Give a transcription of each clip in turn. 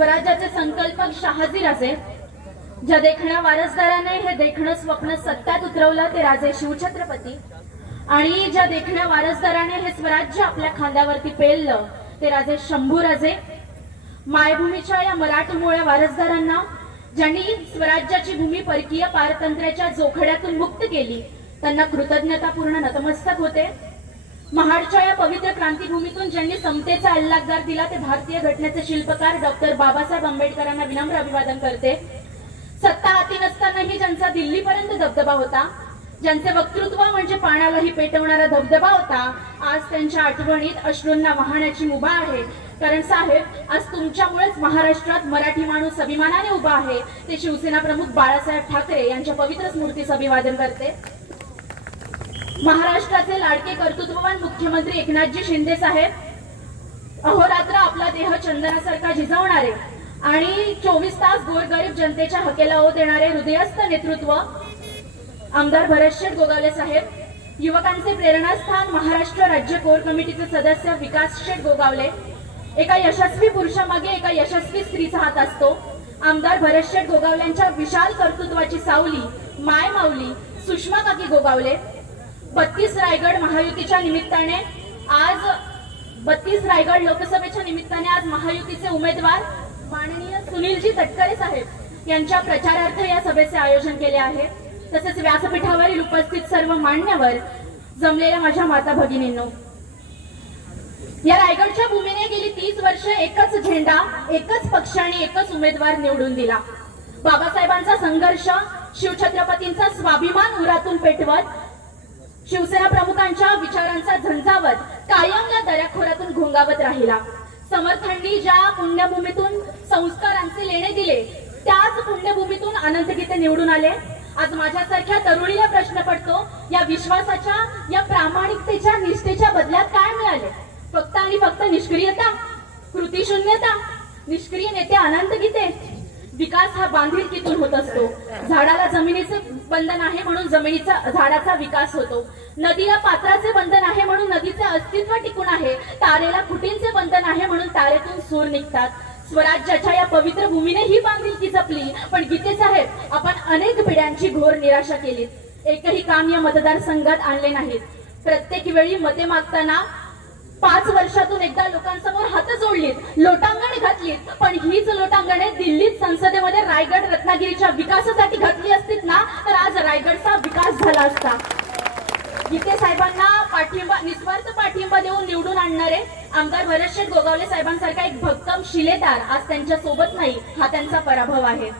स्वराज्याचे संकल्पक शहाजी राजे ज्या देखण्या वारसदाराने हे देखणं स्वप्न सत्यात उतरवलं ते राजे शिवछत्रपती. आणि ज्या देखण्या वारसदाराने हे स्वराज्य आपल्या खांद्यावरती पेललं ते राजे शंभूराजे मायभूमीच्या या मराठमोळ्या वारसदारांना ज्यांनी स्वराज्याची भूमी परकीय पारतंत्र्याच्या जोखड्यातून मुक्त केली त्यांना कृतज्ञतापूर्ण नतमस्तक होते. महाडच्या या पवित्र क्रांतीभूमीतून ज्यांनी समतेचा अल्लादगार दिला ते भारतीय घटनेचे शिल्पकार डॉक्टर बाबासाहेब आंबेडकरांना विनम्र अभिवादन करते. सत्ता हाती नसतानाही ज्यांचा दिल्लीपर्यंत दबदबा होता ज्यांचे वक्तृत्व म्हणजे पाण्यालाही पेटवणारा धबधबा होता आज त्यांच्या आठवणीत अश्रूंना वाहण्याची मुभा आहे. कारण साहेब आज तुमच्यामुळेच महाराष्ट्रात मराठी माणूस अभिमानाने उभा आहे. ते शिवसेना प्रमुख बाळासाहेब ठाकरे यांच्या पवित्र स्मृतीस अभिवादन करते. महाराष्ट्राचे लाडके कर्तृत्ववान मुख्यमंत्री एकनाथजी शिंदे साहेब अहोरात्र आपला देह चंदनासारखा झिजवणारे आणि चोवीस तास गोरगरीब जनतेच्या हकेला ओ देणारे हृदयस्थ नेतृत्व आमदार भरतशेठ गोगावले साहेब युवकांचे प्रेरणास्थान महाराष्ट्र राज्य कोर कमिटीचे सदस्य विकास शेठ गोगावले एका यशस्वी पुरुषामागे एका यशस्वी स्त्रीचा हात असतो. आमदार भरतशेठ गोगावल्यांच्या विशाल कर्तृत्वाची सावली माय माऊली सुषमा काकी गोगावले बत्तीस रायगड महायुतीच्या निमित्ताने आज बत्तीस रायगड लोकसभेच्या निमित्ताने आज महायुतीचे उमेदवार माननीय सुनीलजी तटकरे साहेब यांच्या प्रचारार्थ या सभेचे आयोजन केले आहे. तसेच व्यासपीठावरील उपस्थित सर्व मान्यवर जमलेल्या माझ्या माता भगिनींनो या रायगडच्या भूमीने गेली तीस वर्ष एकच झेंडा एकच पक्ष आणि एकच उमेदवार निवडून दिला. बाबासाहेबांचा संघर्ष शिवछत्रपतींचा स्वाभिमान उरातून पेटवत शिवसेना प्रमुखांच्या विचारांचा झंझावत कायम या दऱ्याखोऱ्यातून घोंगावत राहिला. समर्थांनी ज्या पुण्यभूमीतून संस्कारांचे लेणे दिले त्याच पुण्यभूमीतून अनंत गीते निवडून आले. आज माझ्यासारख्या तरुणीला प्रश्न पडतो या विश्वासाच्या या प्रामाणिकतेच्या निष्ठेच्या बदल्यात काय मिळाले? फक्त आणि फक्त निष्क्रियता? कृती शून्यता? निष्क्रिय नेते अनंत गीते विकास हा बांधिलकीतून होत असतो. झाडाला जमिनीचे बंधन आहे म्हणून जमिनीचा झाडाचा विकास होतो. नदीला पात्राचे बंधन आहे म्हणून नदीचे अस्तित्व टिकून आहे. तारेला खुटींचे बंधन आहे म्हणून तारेतून सूर निघतात. स्वराज्याच्या या पवित्र भूमीने ही बांधिलकी जपली. पण गीते साहेब आपण अनेक पिढ्यांची घोर निराशा केली एकही काम या मतदारसंघात आणले नाहीत. प्रत्येक वेळी मते मागताना पाच वर्षातून एकदा लोकांसमोर हात जोडलीत लोटांगण घातलीत. पण हीच लोटांगणे दिल्लीत संसदेमध्ये रायगड रत्नागिरीच्या विकासासाठी घातली असतीत ना तर आज रायगडचा विकास झाला असता. गीते साहेबांना पाठिंबा निस्वार्थ पाठिंबा देऊन निवडून आणणारे आमदार भरतशेठ गोगावले साहेबांसारखा एक भक्कम शिलेदार आज त्यांच्यासोबत नाही हा त्यांचा पराभव आहे.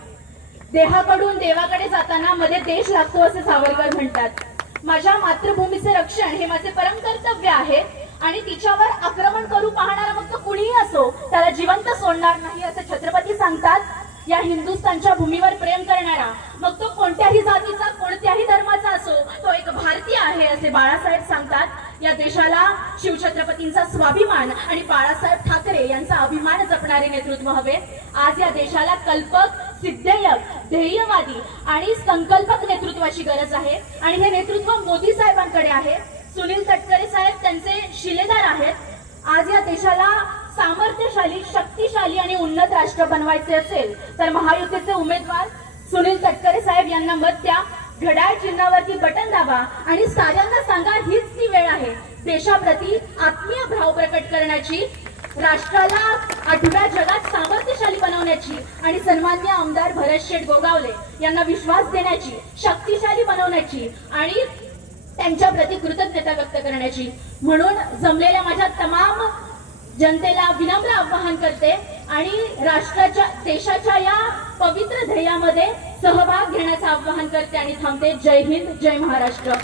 देहाकडून देवाकडे जाताना मध्ये देश लागतो असे सावरकर म्हणतात. माझ्या मातृभूमीचे रक्षण हे माझे परम कर्तव्य आहे. आणि तिच्यावर आक्रमण करू पाहणारा मग तो कुणीही असो त्याला जिवंत सोडणार नाही असे छत्रपती सांगतात. या हिंदुस्थानच्या भूमीवर प्रेम करणारा मग तो कोणत्याही जातीचा कोणत्याही धर्माचा असो तो एक भारतीय आहे असे बाळासाहेब सांगतात. या देशाला शिवछत्रपतींचा स्वाभिमान आणि बाळासाहेब ठाकरे यांचा अभिमान जपणारे नेतृत्व हवे. आज या देशाला कल्पक सिद्धेयक ध्येयवादी आणि संकल्पक नेतृत्वाची गरज आहे. आणि हे नेतृत्व मोदी साहेबांकडे आहे. सुनील तटकरे साहेब त्यांचे शिलेदार आहेत. आज या देशाला सामर्थ्यशाली शक्तिशाली आणि उन्नत राष्ट्र बनवायचे असेल तर महायुतीचे उमेदवार सुनील तटकरे साहेब यांना मत द्या. घड्याळ चिन्हावरती बटन दाबा आणि साऱ्यांना सांगा हीच ती वेळ आहे. देशाप्रती आत्मीय भाव प्रकट करण्याची राष्ट्राला आठव्या जगात सामर्थ्यशाली बनवण्याची आणि सन्मान्य आमदार भरत शेठ गोगावले यांना विश्वास देण्याची शक्तिशाली बनवण्याची आणि त्यांच्या प्रती कृतज्ञता व्यक्त करण्याची. म्हणून जमलेल्या माझ्या तमाम जनतेला विनम्र आवाहन करते आणि राष्ट्राच्या देशाच्या या पवित्र ध्येयामध्ये सहभाग घेण्याचं आवाहन करते आणि थांबते. जय हिंद जय महाराष्ट्र.